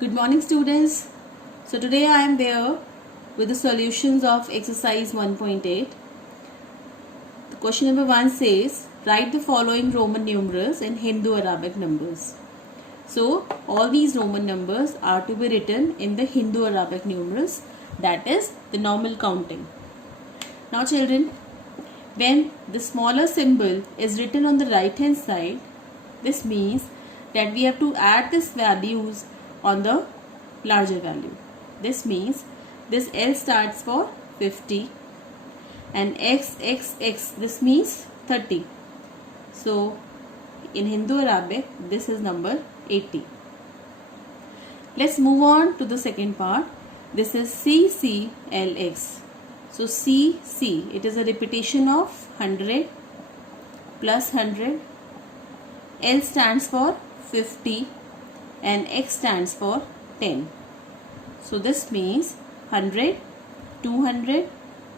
Good morning, students. So today I am there with the solutions of exercise 1.8. The question number 1 says, write the following Roman numerals in Hindu-Arabic numbers. So all these Roman numbers are to be written in the Hindu-Arabic numerals, that is the normal counting. Now children, when the smaller symbol is written on the right hand side, this means that we have to add these values on the larger value. This means this L starts for 50 and X this means 30. So in Hindu Arabic this is number 80. Let's move on to the second part. This is CCLX. So CC, it is a repetition of 100 plus 100. L stands for 50 and X stands for 10. So this means 100, 200,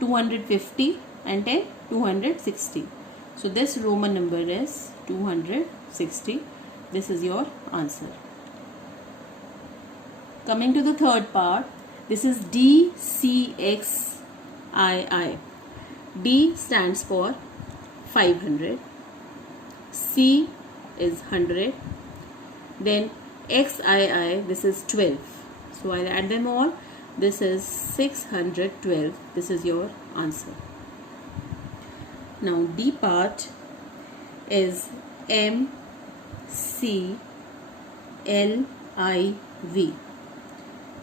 250 and 10, 260. So this Roman number is 260. This is your answer. Coming to the third part, this is DCXII. D stands for 500. C is 100. Then XII, this is 12. So I'll add them all. This is 612. This is your answer. Now D part is MCLIV.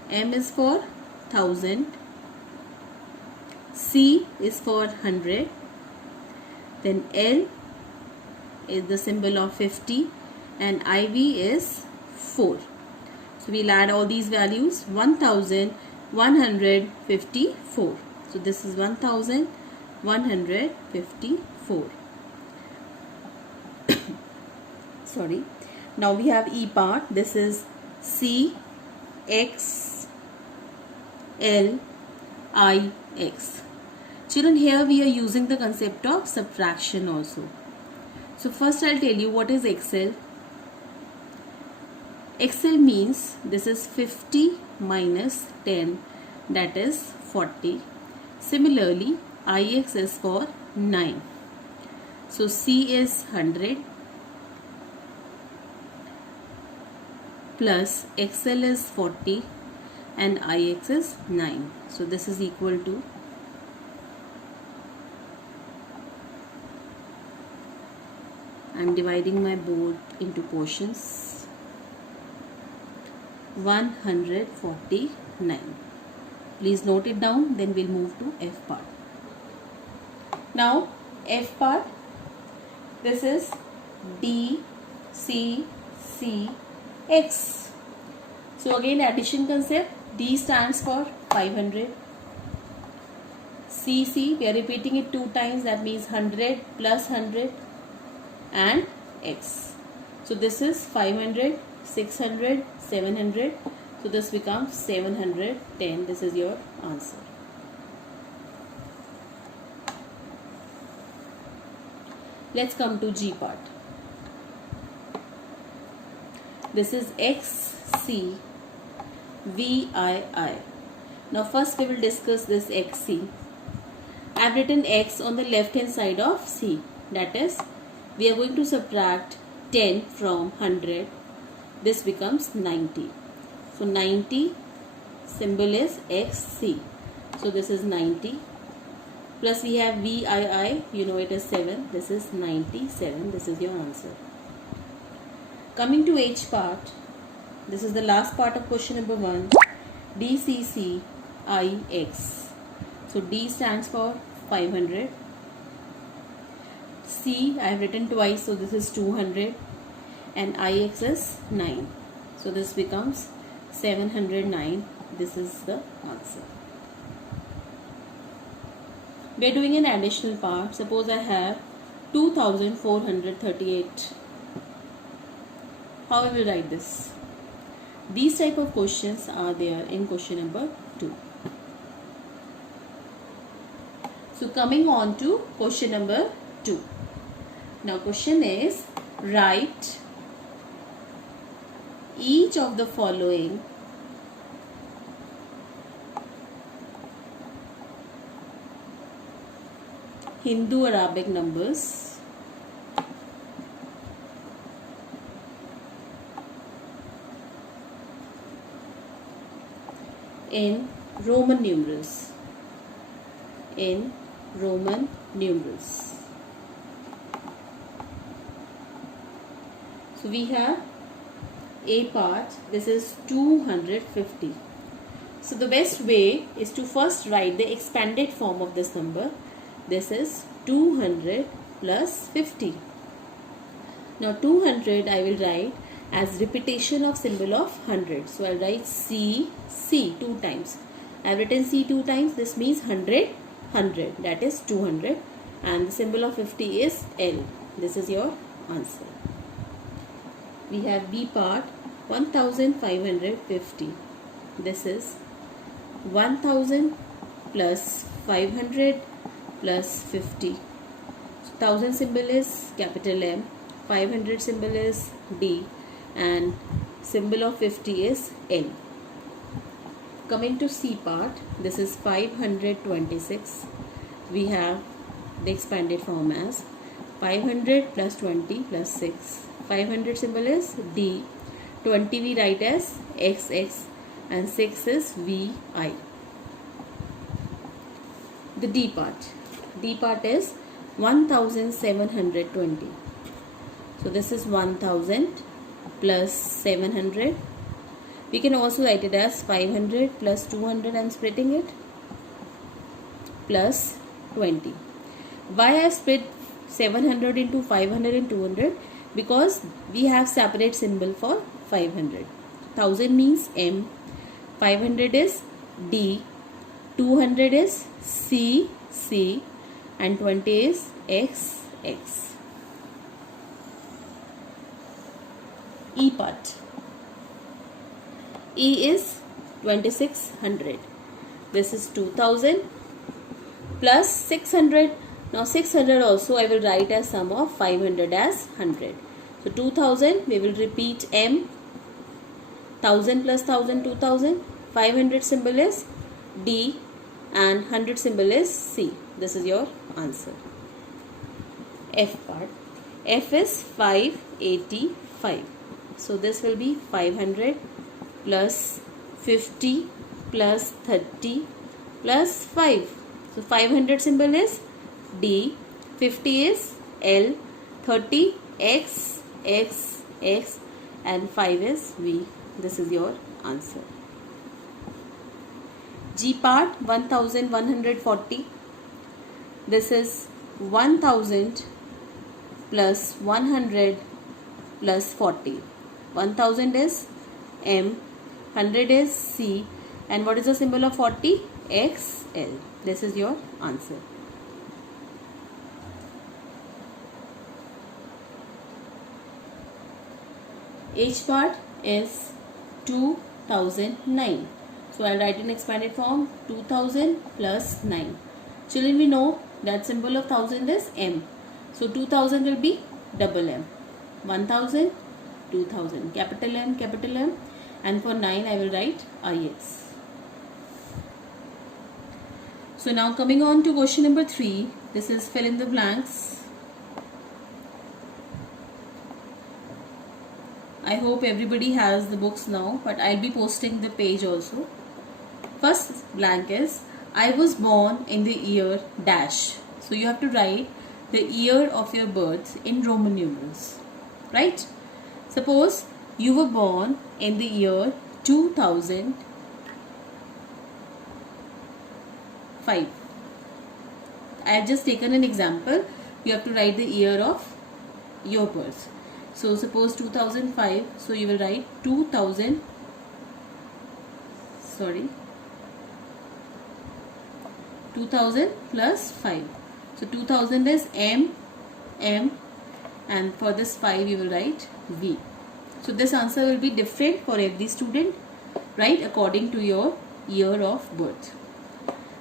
M is for 1000. C is for 100. Then L is the symbol of 50 and IV is 4. So we'll add all these values. 1154. So this is 1154. Sorry. Now we have E part. This is CXLIX. Children, here we are using the concept of subtraction also. So first I'll tell you what is XL. XL means this is 50 minus 10, that is 40. Similarly, IX is for 9. So C is 100 plus XL is 40 and IX is 9. So this is equal to I am dividing my board into portions. 149. Please note it down, then we'll move to F part. Now F part, this is DCCX. So again addition concept. D stands for 500. CC, we are repeating it 2 times, that means 100 plus 100 and X. So this is 500, 600, 700. So this becomes 710. This is your answer. Let's come to G part. This is XCVII. Now first we will discuss this XC. I have written X on the left hand side of C. That is, we are going to subtract 10 from 100. This becomes 90. So 90 symbol is XC. So this is 90. Plus we have VII, you know it is 7. This is 97. This is your answer. Coming to H part, this is the last part of question number 1. DCCIX. So D stands for 500. C I have written twice, so this is 200 and IX is 9. So this becomes 709. This is the answer. We are doing an additional part. Suppose I have 2438. How I will write this? These type of questions are there in question number 2. So coming on to question number 2. Now question is, write each of the following Hindu Arabic numbers, in Roman numerals, in Roman numerals. So we have A part, this is 250. So the best way is to first write the expanded form of this number. This is 200 plus 50. Now 200 I will write as repetition of symbol of 100. So I'll write C 2 times. I've written C 2 times. This means 100, 100. That is 200. And the symbol of 50 is L. This is your answer. We have B part, 1550. This is 1000 plus 500 plus 50. So 1000 symbol is capital M, 500 symbol is D, and symbol of 50 is L. Coming to C part, this is 526. We have the expanded form as 500 plus 20 plus 6. 500 symbol is D, 20 we write as XX, and 6 is VI. The D part. D part is 1720. So this is 1000 plus 700. We can also write it as 500 plus 200, I am splitting it, plus 20. Why I split 700 into 500 and 200? Because we have separate symbol for 500. 1000 means M, 500 is D, 200 is C, and 20 is XX. E part. E is 2600. This is 2000 plus 600. Now 600 also I will write as sum of 500 as 100. So 2000 we will repeat M, 1000 plus 1000 2000, 500 symbol is D, and 100 symbol is C. This is your answer. F part. F is 585. So this will be 500 plus 50 plus 30 plus 5. So 500 symbol is D, 50 is L, 30 X, and 5 is V. This is your answer. G part, 1140. This is 1000 plus 100 plus 40. 1000 is M, 100 is C, and what is the symbol of 40? XL. This is your answer. H part is 2009. So I'll write in expanded form 2000 plus 9. Children, we know that symbol of 1000 is M. So 2000 will be double M. 1000, 2000. Capital M. And for 9 I will write IX. So now coming on to question number 3. This is fill in the blanks. I hope everybody has the books now, but I'll be posting the page also. First blank is I was born in the year dash. So you have to write the year of your birth in Roman numerals, right? Suppose you were born in the year 2005. I have just taken an example. You have to write the year of your birth. So suppose 2005, so you will write 2000 plus 5. So 2000 is M, and for this 5 you will write V. So this answer will be different for every student, right, according to your year of birth.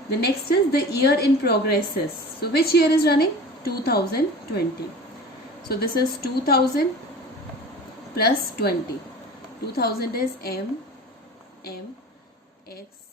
The next is the year in progresses. So which year is running? 2020. So this is 2000 plus 20. 2000 is M, X,